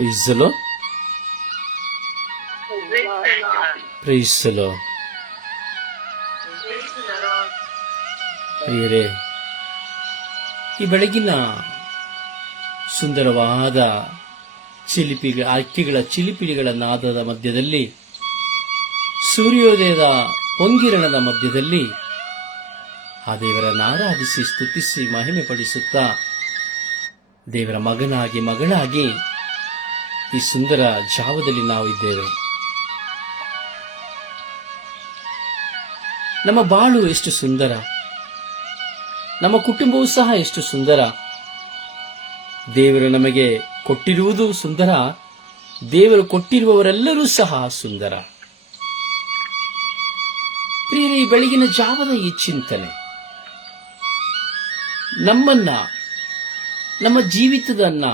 ಪ್ರೀಸಲು ಪ್ರೀಸಲು ಪ್ರಿಯರೇ, ಈ ಬೆಳಗಿನ ಸುಂದರವಾದ ಅಕ್ಕಿಗಳ ಚಿಲಿಪಿಲಿಗಳ ನಾದದ ಮಧ್ಯದಲ್ಲಿ, ಸೂರ್ಯೋದಯದ ಹೊಂಗಿರಣದ ಮಧ್ಯದಲ್ಲಿ ಆ ದೇವರನ್ನು ಆರಾಧಿಸಿ ಸ್ತುತಿಸಿ ಮಹಿಮೆ ಪಡಿಸುತ್ತಾ ದೇವರ ಮಗನಾಗಿ ಮಗಳಾಗಿ ಈ ಸುಂದರ ಜಾವದಲ್ಲಿ ನಾವು ಇದ್ದೇವೆ. ನಮ್ಮ ಬಾಳು ಎಷ್ಟು ಸುಂದರ, ನಮ್ಮ ಕುಟುಂಬವೂ ಸಹ ಎಷ್ಟು ಸುಂದರ. ದೇವರು ನಮಗೆ ಕೊಟ್ಟಿರುವುದು ಸುಂದರ, ದೇವರು ಕೊಟ್ಟಿರುವವರೆಲ್ಲರೂ ಸಹ ಸುಂದರ. ಪ್ರಿಯರೇ, ಈ ಬೆಳಗಿನ ಜಾವದ ಈ ಚಿಂತನೆ ನಮ್ಮನ್ನ, ನಮ್ಮ ಜೀವಿತದನ್ನ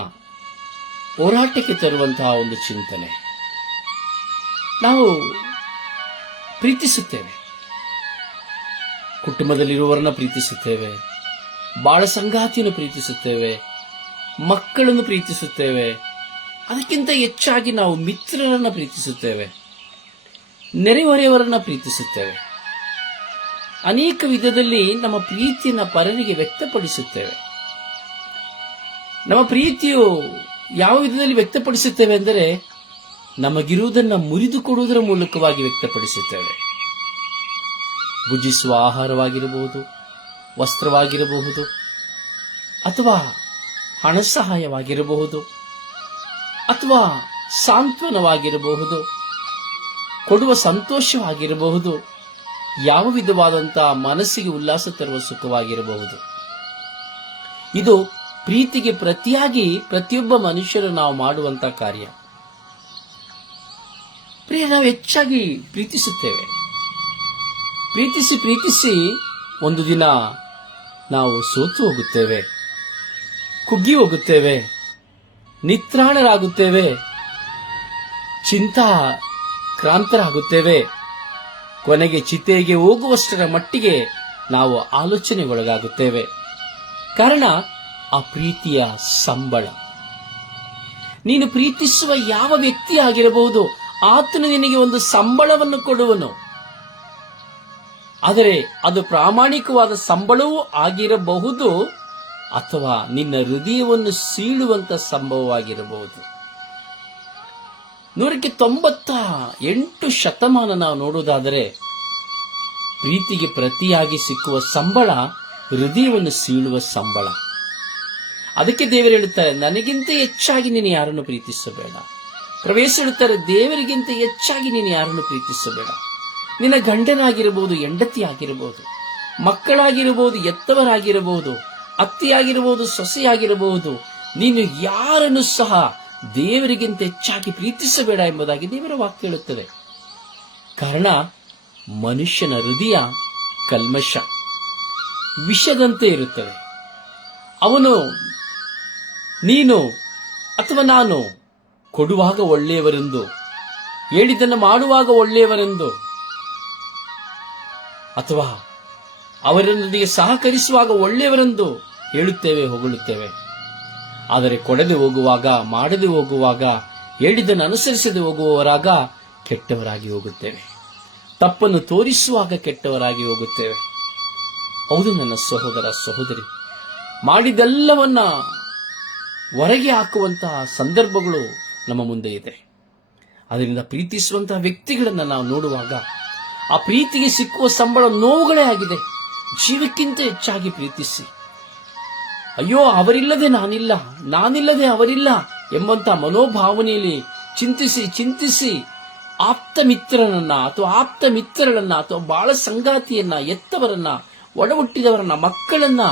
ಹೋರಾಟಕ್ಕೆ ತರುವಂತಹ ಒಂದು ಚಿಂತನೆ. ನಾವು ಪ್ರೀತಿಸುತ್ತೇವೆ, ಕುಟುಂಬದಲ್ಲಿರುವವರನ್ನ ಪ್ರೀತಿಸುತ್ತೇವೆ, ಬಾಳ ಸಂಗಾತಿಯನ್ನು ಪ್ರೀತಿಸುತ್ತೇವೆ, ಮಕ್ಕಳನ್ನು ಪ್ರೀತಿಸುತ್ತೇವೆ. ಅದಕ್ಕಿಂತ ಹೆಚ್ಚಾಗಿ ನಾವು ಮಿತ್ರರನ್ನ ಪ್ರೀತಿಸುತ್ತೇವೆ, ನೆರೆಹೊರೆಯವರನ್ನ ಪ್ರೀತಿಸುತ್ತೇವೆ. ಅನೇಕ ವಿಧದಲ್ಲಿ ನಮ್ಮ ಪ್ರೀತಿಯನ್ನು ಪರರಿಗೆ ವ್ಯಕ್ತಪಡಿಸುತ್ತೇವೆ. ನಮ್ಮ ಪ್ರೀತಿಯು ಯಾವ ವಿಧದಲ್ಲಿ ವ್ಯಕ್ತಪಡಿಸುತ್ತೇವೆ ಅಂದರೆ, ನಮಗಿರುವುದನ್ನು ಮುರಿದು ಕೊಡುವುದರ ಮೂಲಕವಾಗಿ ವ್ಯಕ್ತಪಡಿಸುತ್ತೇವೆ. ಭುಜಿಸುವ ಆಹಾರವಾಗಿರಬಹುದು, ವಸ್ತ್ರವಾಗಿರಬಹುದು, ಅಥವಾ ಹಣ ಸಹಾಯವಾಗಿರಬಹುದು, ಅಥವಾ ಸಾಂತ್ವನವಾಗಿರಬಹುದು, ಕೊಡುವ ಸಂತೋಷವಾಗಿರಬಹುದು, ಯಾವ ವಿಧವಾದಂತಹ ಮನಸ್ಸಿಗೆ ಉಲ್ಲಾಸ ತರುವ ಸುಖವಾಗಿರಬಹುದು. ಇದು ಪ್ರೀತಿಗೆ ಪ್ರತಿಯಾಗಿ ಪ್ರತಿಯೊಬ್ಬ ಮನುಷ್ಯರು ನಾವು ಮಾಡುವಂತಹ ಕಾರ್ಯ. ಪ್ರಿಯ, ನಾವು ಹೆಚ್ಚಾಗಿ ಪ್ರೀತಿಸುತ್ತೇವೆ. ಪ್ರೀತಿಸಿ ಒಂದು ದಿನ ನಾವು ಸೋತು ಹೋಗುತ್ತೇವೆ, ಕುಗ್ಗಿ ಹೋಗುತ್ತೇವೆ, ನಿತ್ರಾಣರಾಗುತ್ತೇವೆ, ಚಿಂತಾಕ್ರಾಂತರಾಗುತ್ತೇವೆ. ಕೊನೆಗೆ ಚಿತೆಗೆ ಹೋಗುವಷ್ಟರ ಮಟ್ಟಿಗೆ ನಾವು ಆಲೋಚನೆಗೊಳಗಾಗುತ್ತೇವೆ. ಕಾರಣ ಆ ಪ್ರೀತಿಯ ಸಂಬಳ. ನೀನು ಪ್ರೀತಿಸುವ ಯಾವ ವ್ಯಕ್ತಿ ಆಗಿರಬಹುದು, ಆತನು ನಿನಗೆ ಒಂದು ಸಂಬಳವನ್ನು ಕೊಡುವನು. ಆದರೆ ಅದು ಪ್ರಾಮಾಣಿಕವಾದ ಸಂಬಳವೂ ಆಗಿರಬಹುದು, ಅಥವಾ ನಿನ್ನ ಹೃದಯವನ್ನು ಸೀಳುವಂತ ಸಂಭವವಾಗಿರಬಹುದು. 98% ನಾವು ನೋಡುವುದಾದರೆ ಪ್ರೀತಿಗೆ ಪ್ರತಿಯಾಗಿ ಸಿಕ್ಕುವ ಸಂಬಳ ಹೃದಯವನ್ನು ಸೀಳುವ ಸಂಬಳ. ಅದಕ್ಕೆ ದೇವರು ಹೇಳುತ್ತಾರೆ, ನನಗಿಂತ ಹೆಚ್ಚಾಗಿ ನೀನು ಯಾರನ್ನು ಪ್ರೀತಿಸಬೇಡ. ಪ್ರವೇಶ ಹೇಳುತ್ತಾರೆ, ದೇವರಿಗಿಂತ ಹೆಚ್ಚಾಗಿ ನೀನು ಯಾರನ್ನು ಪ್ರೀತಿಸಬೇಡ. ನಿನ್ನ ಗಂಡನಾಗಿರಬಹುದು, ಹೆಂಡತಿ ಆಗಿರಬಹುದು, ಮಕ್ಕಳಾಗಿರಬಹುದು, ಎತ್ತವರಾಗಿರಬಹುದು, ಅತ್ತಿಯಾಗಿರಬಹುದು, ಸೊಸೆಯಾಗಿರಬಹುದು, ನೀನು ಯಾರನ್ನು ಸಹ ದೇವರಿಗಿಂತ ಹೆಚ್ಚಾಗಿ ಪ್ರೀತಿಸಬೇಡ ಎಂಬುದಾಗಿ ದೇವರ ವಾಕ್ಯ ಹೇಳುತ್ತದೆ. ಕಾರಣ ಮನುಷ್ಯನ ಹೃದಯ ಕಲ್ಮಶ, ವಿಷದಂತೆ ಇರುತ್ತದೆ. ಅವನು, ನೀನು ಅಥವಾ ನಾನು ಕೊಡುವಾಗ ಒಳ್ಳೆಯವರೆಂದು, ಹೇಳಿದ್ದನ್ನು ಮಾಡುವಾಗ ಒಳ್ಳೆಯವರೆಂದು, ಅಥವಾ ಅವರೊಂದಿಗೆ ಸಹಕರಿಸುವಾಗ ಒಳ್ಳೆಯವರೆಂದು ಹೇಳುತ್ತೇವೆ, ಹೊಗಳುತ್ತೇವೆ. ಆದರೆ ಕೊಡದೆ ಹೋಗುವಾಗ, ಮಾಡದೆ ಹೋಗುವಾಗ, ಹೇಳಿದ್ದನ್ನು ಅನುಸರಿಸದೆ ಹೋಗುವವರಾಗ ಕೆಟ್ಟವರಾಗಿ ಹೋಗುತ್ತೇವೆ. ತಪ್ಪನ್ನು ತೋರಿಸುವಾಗ ಕೆಟ್ಟವರಾಗಿ ಹೋಗುತ್ತೇವೆ. ಹೌದು ನನ್ನ ಸಹೋದರ ಸಹೋದರಿ, ಮಾಡಿದೆಲ್ಲವನ್ನ ಹೊರಗೆ ಹಾಕುವಂತಹ ಸಂದರ್ಭಗಳು ನಮ್ಮ ಮುಂದೆ ಇದೆ. ಅದರಿಂದ ಪ್ರೀತಿಸುವಂತಹ ವ್ಯಕ್ತಿಗಳನ್ನು ನಾವು ನೋಡುವಾಗ ಆ ಪ್ರೀತಿಗೆ ಸಿಕ್ಕುವ ಸಂಬಳ ನೋವುಗಳೇ ಆಗಿದೆ. ಜೀವಕ್ಕಿಂತ ಹೆಚ್ಚಾಗಿ ಪ್ರೀತಿಸಿ, ಅಯ್ಯೋ ಅವರಿಲ್ಲದೆ ನಾನಿಲ್ಲ, ನಾನಿಲ್ಲದೆ ಅವರಿಲ್ಲ ಎಂಬಂತ ಮನೋಭಾವನೆಯಲ್ಲಿ ಚಿಂತಿಸಿ ಆಪ್ತ ಮಿತ್ರರನ್ನ ಅಥವಾ ಆಪ್ತ ಮಿತ್ರರನ್ನ ಅಥವಾ ಬಾಳ ಸಂಗಾತಿಯನ್ನ, ಎತ್ತವರನ್ನ, ಒಡಹುಟ್ಟಿದವರನ್ನ, ಮಕ್ಕಳನ್ನ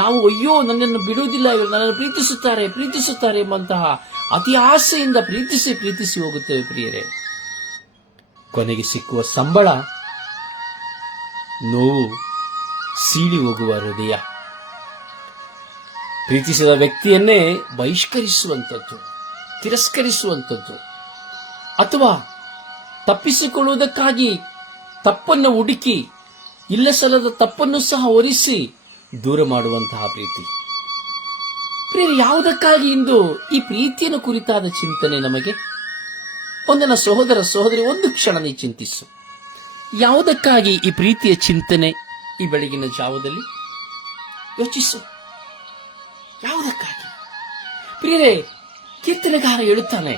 ನಾವು ಅಯ್ಯೋ ನನ್ನನ್ನು ಬಿಡುವುದಿಲ್ಲ, ಇವರು ನನ್ನನ್ನು ಪ್ರೀತಿಸುತ್ತಾರೆ ಎಂಬಂತಹ ಅತಿ ಆಸೆಯಿಂದ ಪ್ರೀತಿಸಿ ಹೋಗುತ್ತೇವೆ. ಪ್ರಿಯರೇ, ಕೊನೆಗೆ ಸಿಕ್ಕುವ ಸಂಬಳ ನೋವು, ಸೀಳಿ ಹೋಗುವ ಹೃದಯ. ಪ್ರೀತಿಸಿದ ವ್ಯಕ್ತಿಯನ್ನೇ ಬಹಿಷ್ಕರಿಸುವಂಥದ್ದು, ತಿರಸ್ಕರಿಸುವಂಥದ್ದು, ಅಥವಾ ತಪ್ಪಿಸಿಕೊಳ್ಳುವುದಕ್ಕಾಗಿ ತಪ್ಪನ್ನು ಹುಡುಕಿ ಇಲ್ಲ ಸಲ್ಲದ ತಪ್ಪನ್ನು ಸಹ ಹೊರಿಸಿ ದೂರ ಮಾಡುವಂತಹ ಪ್ರೀತಿ. ಪ್ರಿಯರೇ, ಯಾವುದಕ್ಕಾಗಿ ಇಂದು ಈ ಪ್ರೀತಿಯನ್ನು ಕುರಿತಾದ ಚಿಂತನೆ ನಮಗೆ? ಒಂದನ ಸಹೋದರ ಸಹೋದರಿ, ಒಂದು ಕ್ಷಣ ನೀ ಚಿಂತಿಸು. ಯಾವುದಕ್ಕಾಗಿ ಈ ಪ್ರೀತಿಯ ಚಿಂತನೆ ಈ ಬೆಳಗಿನ ಜಾವದಲ್ಲಿ? ಯೋಚಿಸು, ಯಾವುದಕ್ಕಾಗಿ? ಪ್ರಿಯರೇ, ಕೀರ್ತನೆಗಾರ ಹೇಳುತ್ತಾನೆ,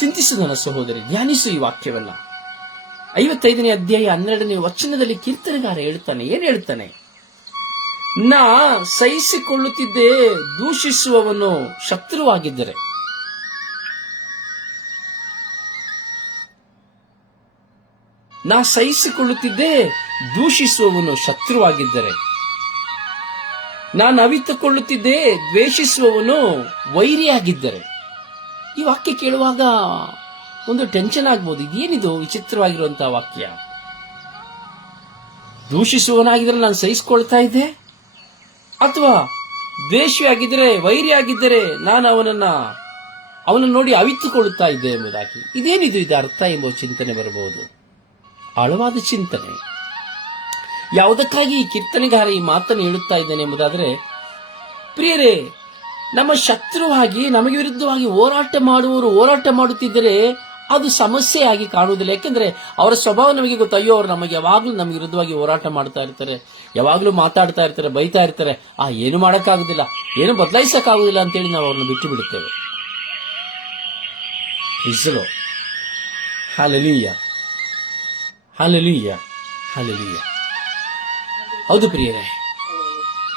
ಚಿಂತಿಸು ನನ್ನ ಸಹೋದರಿ, ಧ್ಯಾನಿಸು ಈ ವಾಕ್ಯವನ್ನ. 55ನೇ ಅಧ್ಯಾಯ 12ನೇ ವಚನದಲ್ಲಿ ಕೀರ್ತನೆಗಾರ ಹೇಳ್ತಾನೆ, ಏನ್ ಹೇಳ್ತಾನೆ? ನಾ ಸಹಿಸಿಕೊಳ್ಳುತ್ತಿದ್ದೇ ದೂಷಿಸುವವನು ಶತ್ರುವಾಗಿದ್ದರೆ. ನಾ ಸಹಿಸಿಕೊಳ್ಳುತ್ತಿದ್ದೇ ದೂಷಿಸುವವನು ಶತ್ರುವಾಗಿದ್ದರೆ, ನಾನು ಅವಿತುಕೊಳ್ಳುತ್ತಿದ್ದೇ ದ್ವೇಷಿಸುವವನು ವೈರಿಯಾಗಿದ್ದರೆ. ಈ ವಾಕ್ಯ ಕೇಳುವಾಗ ಒಂದು ಟೆನ್ಷನ್ ಆಗ್ಬೋದು. ಇದೇನಿದು ವಿಚಿತ್ರವಾಗಿರುವಂತಹ ವಾಕ್ಯ? ದೂಷಿಸುವವನಾಗಿದ್ರೆ ನಾನು ಸಹಿಸಿಕೊಳ್ತಾ ಇದ್ದೆ, ಅಥವಾ ದ್ವೇಷಿ ಆಗಿದ್ದರೆ, ವೈರಿ ಆಗಿದ್ದರೆ ನಾನು ಅವನನ್ನು ನೋಡಿ ಅವಿತುಕೊಳ್ಳುತ್ತಾ ಇದ್ದೆ ಎಂಬುದಾಗಿ. ಇದೇನಿದು ಇದು ಅರ್ಥ ಎಂಬ ಚಿಂತನೆ ಬರಬಹುದು. ಆಳವಾದ ಚಿಂತನೆ. ಯಾವುದಕ್ಕಾಗಿ ಈ ಕೀರ್ತನೆಗಾರ ಈ ಮಾತನ್ನು ಹೇಳುತ್ತಾ ಇದ್ದಾನೆ ಎಂಬುದಾದರೆ, ಪ್ರಿಯರೇ, ನಮ್ಮ ಶತ್ರುವಾಗಿ ನಮಗೆ ವಿರುದ್ಧವಾಗಿ ಹೋರಾಟ ಮಾಡುತ್ತಿದ್ದರೆ ಅದು ಸಮಸ್ಯೆಯಾಗಿ ಕಾಣುವುದಿಲ್ಲ. ಯಾಕೆಂದ್ರೆ ಅವರ ಸ್ವಭಾವ ನಮಗೆ ಗೊತ್ತು. ಅಯ್ಯೋ, ಅವರು ನಮಗೆ ಯಾವಾಗಲೂ ನಮಗೆ ವಿರುದ್ಧವಾಗಿ ಹೋರಾಟ ಮಾಡ್ತಾ ಇರ್ತಾರೆ, ಯಾವಾಗಲೂ ಮಾತಾಡ್ತಾ ಇರ್ತಾರೆ, ಬೈತಾ ಇರ್ತಾರೆ. ಏನು ಮಾಡಕ್ಕಾಗುದಿಲ್ಲ, ಏನು ಬದಲಾಯಿಸಕ್ಕಾಗುದಿಲ್ಲ ಅಂತೇಳಿ ನಾವು ಅವ್ರನ್ನ ಬಿಟ್ಟು ಬಿಡುತ್ತೇವೆ. Hallelujah, hallelujah, hallelujah. ಹೌದು ಪ್ರಿಯರೇ,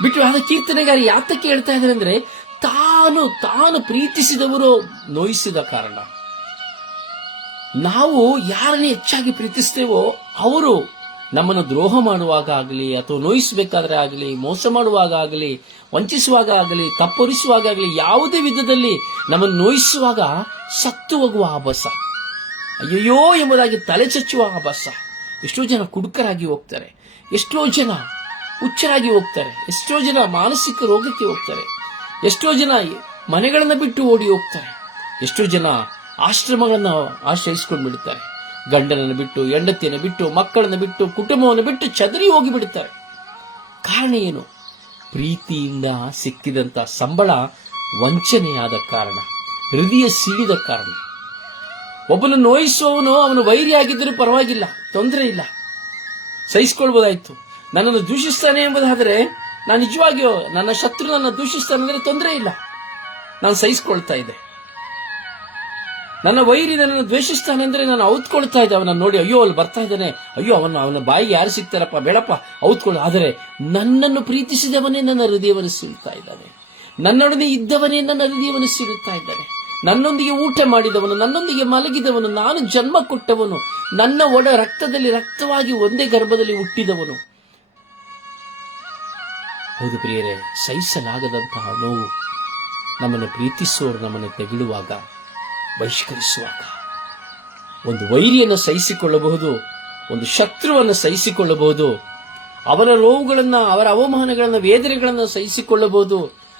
ಬಿಟ್ಟು ಆದ ಕೀರ್ತನೆಗಾರ ಯಾತಕ್ಕೆ ಹೇಳ್ತಾ ಇದ್ದಾರೆ ಅಂದ್ರೆ, ತಾನು ಪ್ರೀತಿಸಿದವರು ನೋಯಿಸಿದ ಕಾರಣ. ನಾವು ಯಾರನ್ನೇ ಹೆಚ್ಚಾಗಿ ಪ್ರೀತಿಸ್ತೇವೋ ಅವರು ನಮ್ಮನ್ನು ದ್ರೋಹ ಮಾಡುವಾಗ ಆಗಲಿ, ಅಥವಾ ನೋಯಿಸಬೇಕಾದ್ರೆ ಆಗಲಿ, ಮೋಸ ಮಾಡುವಾಗ ಆಗಲಿ, ವಂಚಿಸುವಾಗ ಆಗಲಿ, ತಪ್ಪೊರಿಸುವಾಗ ಆಗಲಿ, ಯಾವುದೇ ವಿಧದಲ್ಲಿ ನಮ್ಮನ್ನು ನೋಯಿಸುವಾಗ ಸತ್ತು ಹೋಗುವ ಆಭಾಸ, ಅಯ್ಯಯ್ಯೋ ಎಂಬುದಾಗಿ ತಲೆ ಚಚ್ಚುವ ಆಭಾಸ. ಎಷ್ಟೋ ಜನ ಕುಡುಕರಾಗಿ ಹೋಗ್ತಾರೆ, ಎಷ್ಟೋ ಜನ ಹುಚ್ಚರಾಗಿ ಹೋಗ್ತಾರೆ, ಎಷ್ಟೋ ಜನ ಮಾನಸಿಕ ರೋಗಕ್ಕೆ ಹೋಗ್ತಾರೆ, ಎಷ್ಟೋ ಜನ ಮನೆಗಳನ್ನ ಬಿಟ್ಟು ಓಡಿ ಹೋಗ್ತಾರೆ, ಎಷ್ಟೋ ಜನ ಆಶ್ರಮಗಳನ್ನ ಆಶ್ರಯಿಸಿಕೊಂಡು ಬಿಡುತ್ತಾರೆ. ಗಂಡನನ್ನು ಬಿಟ್ಟು, ಹೆಂಡತಿಯನ್ನು ಬಿಟ್ಟು, ಮಕ್ಕಳನ್ನು ಬಿಟ್ಟು, ಕುಟುಂಬವನ್ನು ಬಿಟ್ಟು ಚದರಿ ಹೋಗಿ ಬಿಡುತ್ತಾರೆ. ಕಾರಣ ಏನು? ಪ್ರೀತಿಯಿಂದ ಸಿಕ್ಕಿದಂತ ಸಂಬಳ ವಂಚನೆಯಾದ ಕಾರಣ, ಹೃದಯ ಸೀಳಿದ ಕಾರಣ. ಒಬ್ಬನು ನೋಯಿಸುವವನು ಅವನು ವೈರಿಯಾಗಿದ್ದರೂ ಪರವಾಗಿಲ್ಲ, ತೊಂದರೆ ಇಲ್ಲ, ಸಹಿಸಿಕೊಳ್ಬಹುದಾಯ್ತು. ನನ್ನನ್ನು ದೂಷಿಸ್ತಾನೆ ಎಂಬುದಾದರೆ, ನಾನು ನಿಜವಾಗಿಯೂ ನನ್ನ ಶತ್ರು ನನ್ನ ದೂಷಿಸ್ತಾನೆ ಅಂದ್ರೆ ತೊಂದರೆ ಇಲ್ಲ, ನಾನು ಸಹಿಸಿಕೊಳ್ತಾ ಇದ್ದೆ. ನನ್ನ ವೈರಿ ನನ್ನನ್ನು ದ್ವೇಷಿಸ್ತಾನೆ ಅಂದ್ರೆ ನಾನು ಔತ್ಕೊಳ್ತಾ ಇದ್ದೆ. ಅವನ ನೋಡಿ, ಅಯ್ಯೋ ಅಲ್ಲಿ ಬರ್ತಾ ಇದ್ದಾನೆ, ಅಯ್ಯೋ ಅವನ ಬಾಯಿಗೆ ಯಾರು ಸಿಗ್ತಾರಪ್ಪ, ಬೇಡಪ್ಪ ಔತ್ಕೊಳ್ಳ. ಆದರೆ ನನ್ನನ್ನು ಪ್ರೀತಿಸಿದವನೇ ನನ್ನ ಹೃದಯವನ್ನು ಸೀಳುತ್ತಾ ಇದ್ದಾನೆ, ನನ್ನೊಡನೆ ಇದ್ದವನೇ ನನ್ನ ಹೃದಯವನ್ನು ಸೀಳುತ್ತಾ ಇದ್ದಾನೆ. ನನ್ನೊಂದಿಗೆ ಊಟ ಮಾಡಿದವನು, ನನ್ನೊಂದಿಗೆ ಮಲಗಿದವನು, ನಾನು ಜನ್ಮ ಕೊಟ್ಟವನು, ನನ್ನ ಒಡ ರಕ್ತದಲ್ಲಿ ರಕ್ತವಾಗಿ ಒಂದೇ ಗರ್ಭದಲ್ಲಿ ಹುಟ್ಟಿದವನು. ಹೌದು ಪ್ರಿಯರೇ, ಸಹಿಸಲಾಗದಂತಹ ನೋವು ನಮ್ಮನ್ನು ಪ್ರೀತಿಸುವವರು ನಮ್ಮನ್ನು ತೆಗೆಳುವಾಗ, ಬಹಿಷ್ಕರಿಸುವಾಗ. ಒಂದು ವೈರಿಯನ್ನು ಸಹಿಸಿಕೊಳ್ಳಬಹುದು, ಒಂದು ಶತ್ರುವನ್ನು ಸಹಿಸಿಕೊಳ್ಳಬಹುದು, ಅವರ ನೋವುಗಳನ್ನ, ಅವರ ಅವಮಾನಗಳನ್ನ, ವೇದನೆಗಳನ್ನು ಸಹಿಸಿಕೊಳ್ಳಬಹುದು,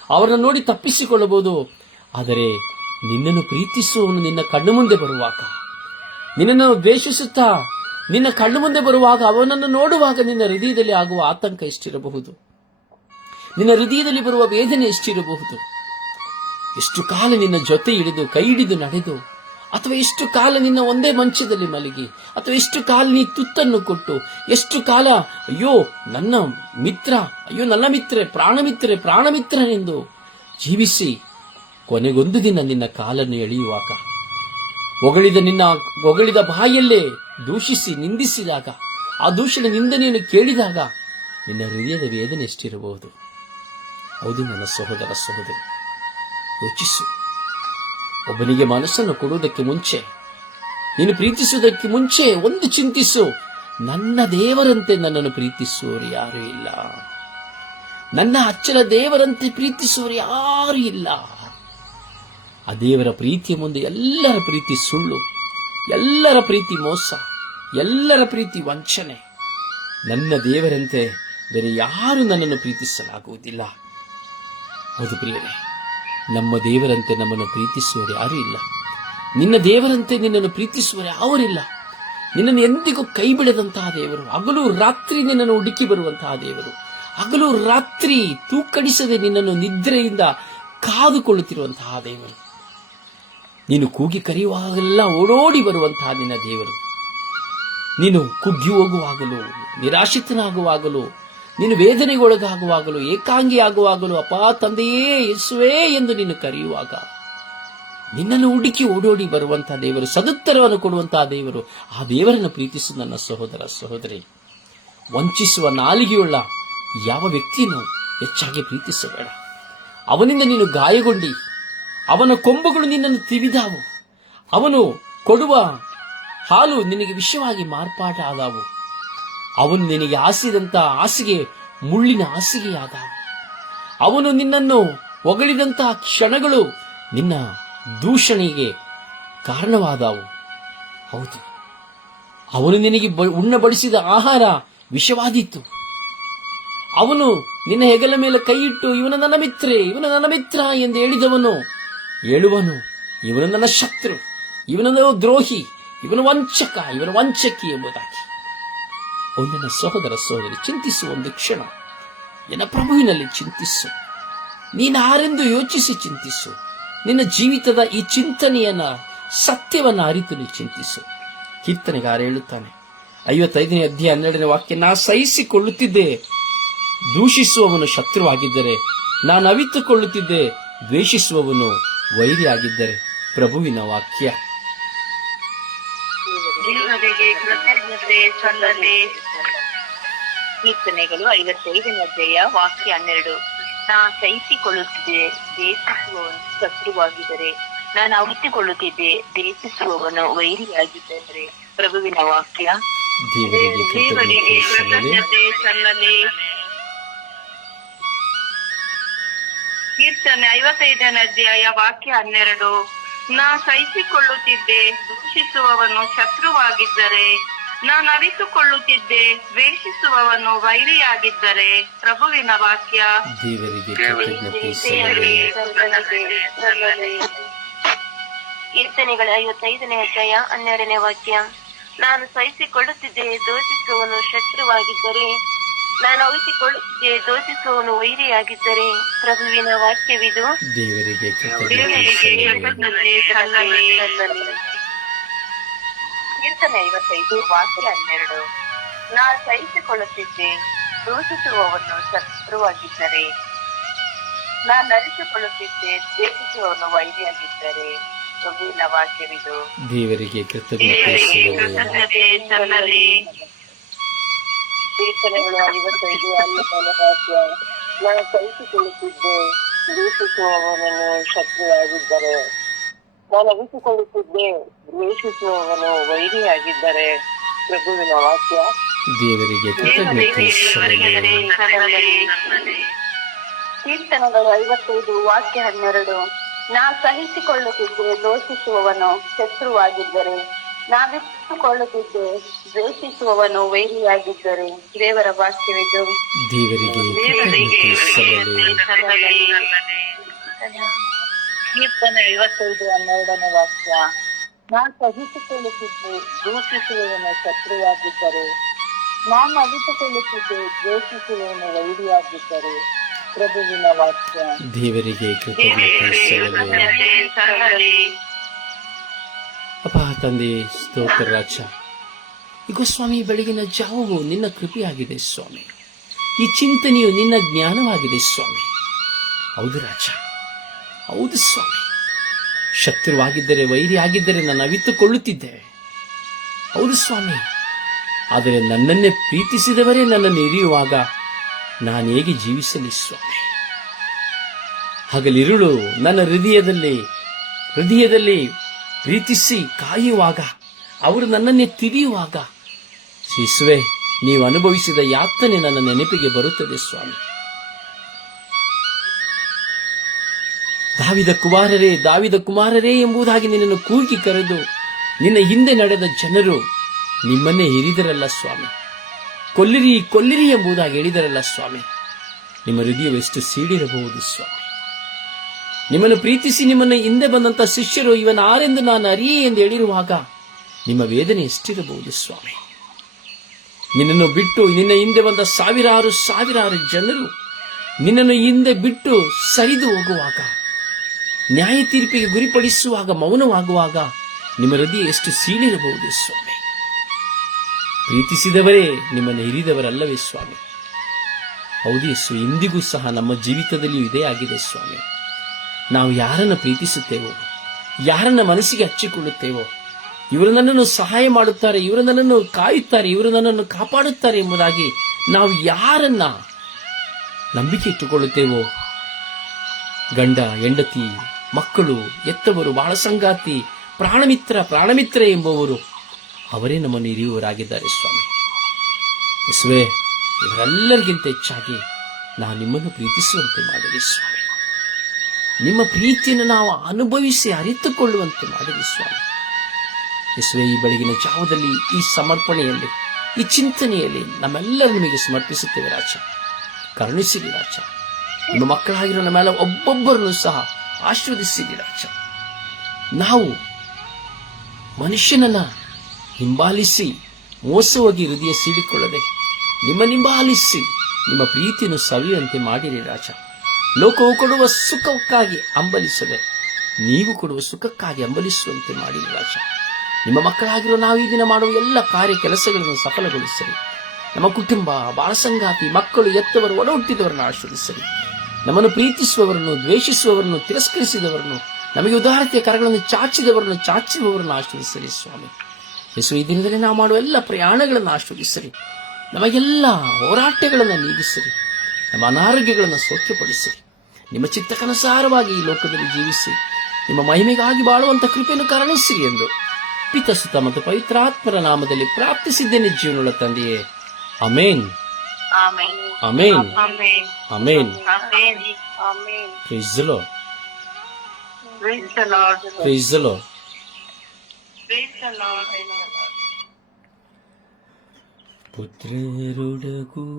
ಅವರನ್ನು ನೋಡಿ ತಪ್ಪಿಸಿಕೊಳ್ಳಬಹುದು. ಆದರೆ ನಿನ್ನನ್ನು ಪ್ರೀತಿಸುವವನು ನಿನ್ನ ಕಣ್ಣು ಮುಂದೆ ಬರುವಾಗ, ನಿನ್ನನ್ನು ದ್ವೇಷಿಸುತ್ತಾ ನಿನ್ನ ಕಣ್ಣು ಮುಂದೆ ಬರುವಾಗ, ಅವನನ್ನು ನೋಡುವಾಗ ನಿನ್ನ ಹೃದಯದಲ್ಲಿ ಆಗುವ ಆತಂಕ ಎಷ್ಟಿರಬಹುದು, ನಿನ್ನ ಹೃದಯದಲ್ಲಿ ಬರುವ ವೇದನೆ ಎಷ್ಟಿರಬಹುದು. ಎಷ್ಟು ಕಾಲ ನಿನ್ನ ಜೊತೆ ಹಿಡಿದು, ಕೈ ಹಿಡಿದು ನಡೆದು, ಅಥವಾ ಎಷ್ಟು ಕಾಲ ನಿನ್ನ ಒಂದೇ ಮಂಚದಲ್ಲಿ ಮಲಗಿ, ಅಥವಾ ಎಷ್ಟು ಕಾಲ ನೀ ತುತ್ತನ್ನು ಕೊಟ್ಟು, ಎಷ್ಟು ಕಾಲ ಅಯ್ಯೋ ನನ್ನ ಮಿತ್ರ, ಅಯ್ಯೋ ನನ್ನ ಮಿತ್ರೆ, ಪ್ರಾಣಮಿತ್ರನೆಂದು ಜೀವಿಸಿ, ಕೊನೆಗೊಂದು ದಿನ ನಿನ್ನ ಕಾಲನ್ನು ಎಳೆಯುವಾಗ, ಹೊಗಳಿದ ಬಾಯಲ್ಲೇ ದೂಷಿಸಿ ನಿಂದಿಸಿದಾಗ, ಆ ದೂಷಣೆ ನಿಂದನೆಯನ್ನು ಕೇಳಿದಾಗ ನಿನ್ನ ಹೃದಯದ ವೇದನೆ ಎಷ್ಟಿರಬಹುದು. ಹೌದು ನನ್ನ ಸಹೋದರ ಸಹೋದರಿ, ಯೋಚಿಸು. ಒಬ್ಬನಿಗೆ ಮನಸ್ಸನ್ನು ಕೊಡುವುದಕ್ಕೆ ಮುಂಚೆ, ನೀನು ಪ್ರೀತಿಸುವುದಕ್ಕೆ ಮುಂಚೆ ಒಂದು ಚಿಂತಿಸು, ನನ್ನ ದೇವರಂತೆ ನನ್ನನ್ನು ಪ್ರೀತಿಸುವವರು ಯಾರು ಇಲ್ಲ, ನನ್ನ ಅಚ್ಚಲ ದೇವರಂತೆ ಪ್ರೀತಿಸುವವರು ಯಾರು ಇಲ್ಲ. ಆ ದೇವರ ಪ್ರೀತಿಯ ಮುಂದೆ ಎಲ್ಲರ ಪ್ರೀತಿ ಸುಳ್ಳು, ಎಲ್ಲರ ಪ್ರೀತಿ ಮೋಸ, ಎಲ್ಲರ ಪ್ರೀತಿ ವಂಚನೆ. ನನ್ನ ದೇವರಂತೆ ಬೇರೆ ಯಾರು ನನ್ನನ್ನು ಪ್ರೀತಿಸಲಾಗುವುದಿಲ್ಲ. ಹೌದು ಪ್ರಿಯರೇ, ನಮ್ಮ ದೇವರಂತೆ ನಮ್ಮನ್ನು ಪ್ರೀತಿಸುವವರು ಯಾರೂ ಇಲ್ಲ. ನಿನ್ನ ದೇವರಂತೆ ನಿನ್ನನ್ನು ಪ್ರೀತಿಸುವವರು ಯಾವರಿಲ್ಲ. ನಿನ್ನನ್ನು ಎಂದಿಗೂ ಕೈ ಬಿಡದಂತಹ ದೇವರು, ಹಗಲು ರಾತ್ರಿ ನಿನ್ನನ್ನು ಹುಡುಕಿ ಬರುವಂತಹ ದೇವರು, ಹಗಲು ರಾತ್ರಿ ತೂಕಡಿಸದೆ ನಿನ್ನನ್ನು ನಿದ್ರೆಯಿಂದ ಕಾದುಕೊಳ್ಳುತ್ತಿರುವಂತಹ ದೇವರು. ನೀನು ಕೂಗಿ ಕರೆಯುವಾಗೆಲ್ಲ ಓಡೋಡಿ ಬರುವಂತಹ ನಿನ್ನ ದೇವರು. ನೀನು ಕುಗ್ಗಿ ಹೋಗುವಾಗಲೂ, ನಿರಾಶಿತನಾಗುವಾಗಲೂ, ನೀನು ವೇದನೆಗೊಳಗಾಗುವಾಗಲೂ, ಏಕಾಂಗಿಯಾಗುವಾಗಲೂ, ಅಪಾ ತಂದೆಯೇ ಯೇಸುವೇ ಎಂದು ನೀನು ಕರೆಯುವಾಗ ನಿನ್ನನ್ನು ಹುಡುಕಿ ಓಡೋಡಿ ಬರುವಂತಹ ದೇವರು, ಸದುತ್ತರವನ್ನು ಕೊಡುವಂತಹ ದೇವರು. ಆ ದೇವರನ್ನು ಪ್ರೀತಿಸು ನನ್ನ ಸಹೋದರ ಸಹೋದರಿ. ವಂಚಿಸುವ ನಾಲಿಗೆಯುಳ್ಳ ಯಾವ ವ್ಯಕ್ತಿಯನ್ನು ಹೆಚ್ಚಾಗಿ ಪ್ರೀತಿಸಬೇಡ. ಅವನಿಂದ ನೀನು ಗಾಯಗೊಂಡಿ, ಅವನ ಕೊಂಬುಗಳು ನಿನ್ನನ್ನು ತಿವಿದಾವು, ಅವನು ಕೊಡುವ ಹಾಲು ನಿನಗೆ ವಿಷವಾಗಿ ಮಾರ್ಪಾಟ ಆದವು, ಅವನು ನಿನಗೆ ಹಾಸಿದಂತ ಹಾಸಿಗೆ ಮುಳ್ಳಿನ ಹಾಸಿಗೆಯಾದವು, ಅವನು ನಿನ್ನನ್ನು ಹೊಗಳಿದಂತಹ ಕ್ಷಣಗಳು ನಿನ್ನ ದೂಷಣೆಗೆ ಕಾರಣವಾದವು. ಹೌದು, ಅವನು ನಿನಗೆ ಉಣ್ಣಬಡಿಸಿದ ಆಹಾರ ವಿಷವಾದೀತು. ಅವನು ನಿನ್ನ ಹೆಗಲ ಮೇಲೆ ಕೈಯಿಟ್ಟು ಇವನು ನನ್ನ ಮಿತ್ರೆ, ಇವನು ನನ್ನ ಮಿತ್ರ ಎಂದು ಹೇಳಿದವನು ಹೇಳುವನು, ಇವನು ನನ್ನ ಶತ್ರು, ಇವನು ದ್ರೋಹಿ, ಇವನು ವಂಚಕ, ಇವನು ವಂಚಕಿ ಎಂಬುದಾಗಿ. ನನ್ನ ಸಹೋದರ ಸಹೋದರಿ, ಚಿಂತಿಸು ಒಂದು ಕ್ಷಣ. ನಿನ್ನ ಪ್ರಭುವಿನಲ್ಲಿ ಚಿಂತಿಸು. ನೀನಾರೆಂದು ಯೋಚಿಸಿ ಚಿಂತಿಸು. ನಿನ್ನ ಜೀವಿತದ ಈ ಚಿಂತನೆಯನ್ನ, ಸತ್ಯವನ್ನ ಅರಿತು ನೀ ಚಿಂತಿಸು. ಕೀರ್ತನೆಗಾರ ಹೇಳುತ್ತಾನೆ 55ನೇ ಅಧ್ಯಾಯ 12ನೇ ವಾಕ್ಯ, ನಾ ಸಹಿಸಿಕೊಳ್ಳುತ್ತಿದ್ದೆ ದೂಷಿಸುವವನು ಶತ್ರುವಾಗಿದ್ದರೆ, ನಾನು ಅವಿತುಕೊಳ್ಳುತ್ತಿದ್ದೆ ದ್ವೇಷಿಸುವವನು ವೈರಿಯಾಗಿದ್ದರೆ. ಪ್ರಭುವಿನ ವಾಕ್ಯ. ಕೀರ್ತನೆಗಳು 55ನೇ ಅಧ್ಯಾಯ ವಾಕ್ಯ 12. ನಾ ಸಹಿಸಿಕೊಳ್ಳುತ್ತಿದ್ದೆ ದೇಶಿಸುವವನು ಶತ್ರುವಾಗಿದ್ದರೆ, ನಾನು ಅವಿತುಕೊಳ್ಳುತ್ತಿದ್ದೆ ದೇಶಿಸುವವನು ವೈರಿಯಾಗಿದ್ದರೆ. ಪ್ರಭುವಿನ ವಾಕ್ಯ. ದೇವರಿಗೆ ಕೃತಜ್ಞತೆ ಸಲ್ಲಲಿ. ಕೀರ್ತನೆ 55ನೇ ಅಧ್ಯಾಯ ವಾಕ್ಯ 12. ನಾ ಸಹಿಸಿಕೊಳ್ಳುತ್ತಿದ್ದೆ ದೂಷಿಸುವವನು ಶತ್ರುವಾಗಿದ್ದರೆ, ನಾನು ಅರಿತುಕೊಳ್ಳುತ್ತಿದ್ದೆ ದ್ವೇಷಿಸುವವನು ವೈರಿಯಾಗಿದ್ದರೆ. ಪ್ರಭುವಿನ ವಾಕ್ಯ. ಕೀರ್ತನೆಗಳ 55ನೇ ಅಧ್ಯಾಯ 12ನೇ ವಾಕ್ಯ, ನಾನು ಸಹಿಸಿಕೊಳ್ಳುತ್ತಿದ್ದೆ ದೋಷಿಸುವವನು ಶತ್ರುವಾಗಿದ್ದರೆ, ನಾನು ಅವಿತುಕೊಳ್ಳುತ್ತಿದ್ದೆ ದೋಷಿಸುವವನು ವೈರಿಯಾಗಿದ್ದರೆ. ಪ್ರಭುವಿನ ವಾಕ್ಯವಿದು. ದೇವರಿಗೆ ಕೀರ್ತನೆ 55 ವಾಕ್ಯ 12. ನಾ ಸಹಿಸಿಕೊಳ್ಳುತ್ತಿದ್ದೆ ದೂಷಿಸುವವನು ಶತ್ರುವಾಗಿದ್ದರೆ, ನಾನು ಅರಿತುಕೊಳ್ಳುತ್ತಿದ್ದೆ ದ್ವೇಷಿಸುವವನು ವೈರಿಯಾಗಿದ್ದರೆ. ಪ್ರಭುವಿನ ವಾಕ್ಯವಿದು. ದೇವರಿಗೆ ಕೃತಜ್ಞತೆ ಸಲ್ಲಲಿ. ಕೀರ್ತನೆಗಳು 55 12ನೇ ವಾಕ್ಯ, ನಾನು ಸಹಿಸಿಕೊಳ್ಳುತ್ತಿದ್ದೆ ದೂಷಿಸುವವನನ್ನು ಶತ್ರುವಾಗಿದ್ದರೆ, ನಾನು ಅವಿತುಕೊಳ್ಳುತ್ತಿದ್ದೆ ದ್ವೇಷಿಸುವವನು ವೈರಿಯಾಗಿದ್ದರೆ. ಪ್ರಭುವಿನ ವಾಕ್ಯ. ದೇವರಿಗೆ ಕೃತಜ್ಞತೆ ಸಲ್ಲಲಿ. ಕೀರ್ತನೆಗಳು 55 ವಾಕ್ಯ 12. ನಾ ಸಹಿಸಿಕೊಳ್ಳುತ್ತಿದ್ದೆ ದೋಷಿಸುವವನು ಶತ್ರುವಾಗಿದ್ದರೆ, ನಾವಿಟ್ಟುಕೊಳ್ಳುತ್ತಿದ್ದೆ ದ್ವೇಷಿಸುವವನು ವೈರಿಯಾಗಿದ್ದರೆ. ದೇವರ ವಾಕ್ಯವಿದು. ದೇವರಿಗೆ ಕೃತಜ್ಞತೆ ಸಲ್ಲಲಿ. ಕೀರ್ತನೆ 55 12ನೇ ವಾಕ್ಯ, ನಾ ಸಹಿಸಿಕೊಳ್ಳುತ್ತಿದ್ದೆ ದೂಷಿಸುವವನು ಶತ್ರುವಾಗಿದ್ದರೆ, ನಾನು ಅವಿತುಕೊಳ್ಳುತ್ತಿದ್ದೆ ದ್ವೇಷಿಸುವವನು ವೈರಿಯಾಗಿದ್ದರೆ. ಪ್ರಭುವಿನ ವಾಕ್ಯ. ದೇವರಿಗೆ ಕೃತಜ್ಞತೆ ಸಲ್ಲಲಿ. ಅಪ್ಪ ತಂದೆ, ಸ್ತೋತ್ರ ರಾಜ. ಈಗ ಸ್ವಾಮಿ, ಬೆಳಗಿನ ಜಾವವು ನಿನ್ನ ಕೃಪೆಯಾಗಿದೆ ಸ್ವಾಮಿ. ಈ ಚಿಂತನೆಯು ನಿನ್ನ ಜ್ಞಾನವಾಗಿದೆ ಸ್ವಾಮಿ. ಹೌದು ರಾಜ, ಹೌದು ಸ್ವಾಮಿ. ಶತ್ರುವಾಗಿದ್ದರೆ, ವೈರಿ ಆಗಿದ್ದರೆ ನಾನು ಅವಿತುಕೊಳ್ಳುತ್ತಿದ್ದೆ. ಹೌದು ಸ್ವಾಮಿ. ಆದರೆ ನನ್ನನ್ನೇ ಪ್ರೀತಿಸಿದವರೇ ನನ್ನನ್ನು ಎರಿಯುವಾಗ ನಾನು ಹೇಗೆ ಜೀವಿಸಲಿ ಸ್ವಾಮಿ? ಹಗಲಿರುಳು ನನ್ನ ಹೃದಯದಲ್ಲಿ ಪ್ರೀತಿಸಿ ಕಾಯುವಾಗ, ಅವರು ನನ್ನನ್ನೇ ತಿರಿಯುವಾಗ, ಯೇಸುವೇ, ನೀವು ಅನುಭವಿಸಿದ ಯಾತನೆ ನನ್ನ ನೆನಪಿಗೆ ಬರುತ್ತದೆ ಸ್ವಾಮಿ. ದಾವಿದ ಕುಮಾರರೇ ಎಂಬುದಾಗಿ ನಿನ್ನನ್ನು ಕೂಗಿ ಕರೆದು ನಿನ್ನ ಹಿಂದೆ ನಡೆದ ಜನರು ನಿಮ್ಮನ್ನೇ ಹಿರಿದರಲ್ಲ ಸ್ವಾಮಿ. ಕೊಲ್ಲಿರಿ ಎಂಬುದಾಗಿ ಹೇಳಿದರಲ್ಲ ಸ್ವಾಮಿ. ನಿಮ್ಮ ಹೃದಯವೆಷ್ಟು ಸೀಡಿರಬಹುದು ಸ್ವಾಮಿ. ನಿಮ್ಮನ್ನು ಪ್ರೀತಿಸಿ ನಿಮ್ಮನ್ನು ಹಿಂದೆ ಬಂದಂತ ಶಿಷ್ಯರು ಇವನಾರೆಂದು ನಾನು ಅರಿಯೇ ಎಂದು ಹೇಳಿರುವಾಗ ನಿಮ್ಮ ವೇದನೆ ಎಷ್ಟಿರಬಹುದು ಸ್ವಾಮಿ. ನಿನ್ನನ್ನು ಬಿಟ್ಟು ನಿನ್ನ ಹಿಂದೆ ಬಂದ ಸಾವಿರಾರು ಜನರು ನಿನ್ನನ್ನು ಹಿಂದೆ ಬಿಟ್ಟು ಸರಿದು ಹೋಗುವಾಗ, ನ್ಯಾಯ ತೀರ್ಪಿಗೆ ಗುರಿಪಡಿಸುವಾಗ ಮೌನವಾಗುವಾಗ ನಿಮ್ಮ ಹೃದಯ ಎಷ್ಟು ಸೀಳಿರಬಹುದು ಸ್ವಾಮಿ. ಪ್ರೀತಿಸಿದವರೇ ನಿಮ್ಮನ್ನು ಹಿರಿದವರಲ್ಲವೇ ಸ್ವಾಮಿ? ಹೌದು ಯೇಸು, ಇಂದಿಗೂ ಸಹ ನಮ್ಮ ಜೀವಿತದಲ್ಲಿಯೂ ಇದೇ ಆಗಿದೆ ಸ್ವಾಮಿ. ನಾವು ಯಾರನ್ನು ಪ್ರೀತಿಸುತ್ತೇವೋ, ಯಾರನ್ನ ಮನಸ್ಸಿಗೆ ಹಚ್ಚಿಕೊಳ್ಳುತ್ತೇವೋ, ಇವರು ನನ್ನನ್ನು ಸಹಾಯ ಮಾಡುತ್ತಾರೆ, ಇವರು ನನ್ನನ್ನು ಕಾಯುತ್ತಾರೆ, ಇವರು ನನ್ನನ್ನು ಕಾಪಾಡುತ್ತಾರೆ ಎಂಬುದಾಗಿ ನಾವು ಯಾರನ್ನ ನಂಬಿಕೆ ಇಟ್ಟುಕೊಳ್ಳುತ್ತೇವೋ, ಗಂಡ, ಹೆಂಡತಿ, ಮಕ್ಕಳು, ಎತ್ತವರು, ಬಾಳ ಸಂಗಾತಿ, ಪ್ರಾಣಮಿತ್ರ ಎಂಬುವರು, ಅವರೇ ನಮ್ಮನ್ನು ಹಿರಿಯುವವರಾಗಿದ್ದಾರೆ ಸ್ವಾಮಿ. ಯೇಸುವೇ, ಇವರೆಲ್ಲರಿಗಿಂತ ಹೆಚ್ಚಾಗಿ ನಾವು ನಿಮ್ಮನ್ನು ಪ್ರೀತಿಸುವಂತೆ ಮಾಡಿರಿ ಸ್ವಾಮಿ. ನಿಮ್ಮ ಪ್ರೀತಿಯನ್ನು ನಾವು ಅನುಭವಿಸಿ ಅರಿತುಕೊಳ್ಳುವಂತೆ ಮಾಡಿರಿ ಸ್ವಾಮಿ. ಯೇಸುವೇ, ಈ ಬೆಳಗಿನ ಜಾವದಲ್ಲಿ, ಈ ಸಮರ್ಪಣೆಯಲ್ಲಿ, ಈ ಚಿಂತನೆಯಲ್ಲಿ ನಮ್ಮೆಲ್ಲರೂ ನಿಮಗೆ ಸಮರ್ಪಿಸುತ್ತೇವೆ ರಾಜ. ಕರುಣಿಸಿರಿ ರಾಜ. ನಿಮ್ಮ ಮಕ್ಕಳಾಗಿರೋ ನಮ್ಮೆಲ್ಲ ಒಬ್ಬೊಬ್ಬರನ್ನು ಸಹ ಆಶೀರ್ವದಿಸಿರಿ ರಾಜ. ನಾವು ಮನುಷ್ಯನನ್ನ ಹಿಂಬಾಲಿಸಿ ಮೋಸವಾಗಿ ಹೃದಯ ಸೀಳಿಕೊಳ್ಳದೆ ನಿಮ್ಮನ್ನು ಹಿಂಬಾಲಿಸಿ ನಿಮ್ಮ ಪ್ರೀತಿಯನ್ನು ಸವಿಯುವಂತೆ ಮಾಡಿರಿ ರಾಜ. ಲೋಕವು ಕೊಡುವ ಸುಖಕ್ಕಾಗಿ ಹಂಬಲಿಸದೆ ನೀವು ಕೊಡುವ ಸುಖಕ್ಕಾಗಿ ಹಂಬಲಿಸುವಂತೆ ಮಾಡಿರಿ ರಾಜ. ನಿಮ್ಮ ಮಕ್ಕಳಾಗಿರೋ ನಾವು ಈ ದಿನ ಮಾಡುವ ಎಲ್ಲ ಕಾರ್ಯ ಕೆಲಸಗಳನ್ನು ಸಫಲಗೊಳಿಸಿರಿ. ನಮ್ಮ ಕುಟುಂಬ, ಬಾಳಸಂಗಾತಿ, ಮಕ್ಕಳು, ಎತ್ತವರು, ಒಡ ಹುಟ್ಟಿದವರನ್ನು ಆಶೀರ್ವದಿಸಿರಿ. ನಮ್ಮನ್ನು ಪ್ರೀತಿಸುವವರನ್ನು, ದ್ವೇಷಿಸುವವರನ್ನು, ತಿರಸ್ಕರಿಸಿದವರನ್ನು, ನಮಗೆ ಉದಾರತೆಯ ಕರಗಳನ್ನು ಚಾಚುವವರನ್ನು ಆಶೀರ್ವದಿಸಿರಿ ಸ್ವಾಮಿ. ಯೇಸು, ಈ ದಿನದಲ್ಲಿ ನಾವು ಮಾಡುವ ಎಲ್ಲ ಪ್ರಯಾಣಗಳನ್ನು ಆಶೀರ್ವದಿಸಿರಿ. ನಮಗೆಲ್ಲ ಹೋರಾಟಗಳನ್ನು ನೀಗಿಸಿರಿ. ನಮ್ಮ ಅನಾರೋಗ್ಯಗಳನ್ನು ಸೌಖ್ಯಪಡಿಸಿರಿ. ನಿಮ್ಮ ಚಿತ್ತಕ್ಕನುಸಾರವಾಗಿ ಈ ಲೋಕದಲ್ಲಿ ಜೀವಿಸಿ ನಿಮ್ಮ ಮಹಿಮೆಗಾಗಿ ಬಾಳುವಂತ ಕೃಪೆಯನ್ನು ಕರುಣಿಸಿರಿ ಎಂದು ಪಿತ, ಸುತ ಮತ್ತು ಪವಿತ್ರಾತ್ಮರ ನಾಮದಲ್ಲಿ ಪ್ರಾರ್ಥಿಸಿದ್ದೇನೆ ಜೀವನಗಳ ತಂದೆಯೇ. Amen, amen, amen, amen, amen. Amen, amen. Praise the Lord. Praise the Lord. Praise the Lord. Praise the Lord. ಪುತ್ರರೊಡಗೂಡಿ